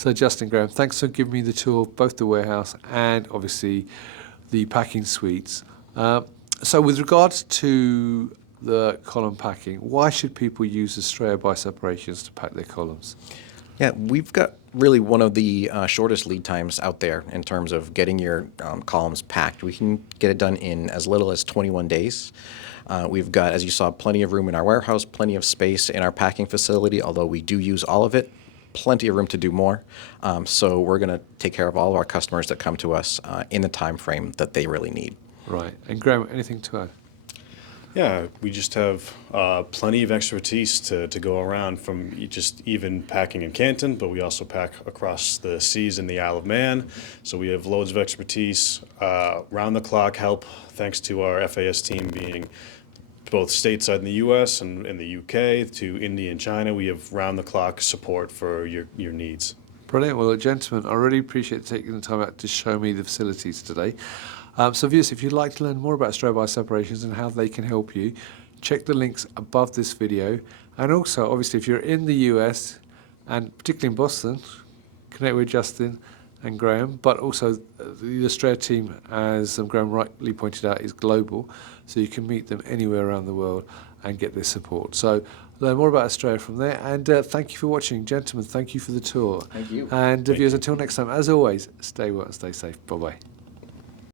So Justin, Graham, thanks for giving me the tour of both the warehouse and obviously the packing suites. So with regards to the column packing, why should people use Astrea Bioseparations to pack their columns? Yeah, we've got really one of the shortest lead times out there in terms of getting your columns packed. We can get it done in as little as 21 days. We've got, as you saw, plenty of room in our warehouse, plenty of space in our packing facility, although we do use all of it, plenty of room to do more. So we're going to take care of all of our customers that come to us in the time frame that they really need. Right. And Graham, anything to add? Yeah, we just have plenty of expertise to go around from just even packing in Canton, but we also pack across the seas in the Isle of Man. So we have loads of expertise, round-the-clock help, thanks to our FAS team being both stateside in the U.S. and in the U.K. to India and China. We have round-the-clock support for your needs. Brilliant. Well, gentlemen, I really appreciate taking the time out to show me the facilities today. So viewers, if you'd like to learn more about Astrea Bioseparations and how they can help you, check the links above this video. And also, obviously, if you're in the US, and particularly in Boston, connect with Justin and Graham, but also the Astrea team, as Graham rightly pointed out, is global, so you can meet them anywhere around the world and get their support. So learn more about Astrea from there, and thank you for watching. Gentlemen, thank you for the tour. Thank you. And viewers, until next time, as always, stay well and stay safe. Bye-bye.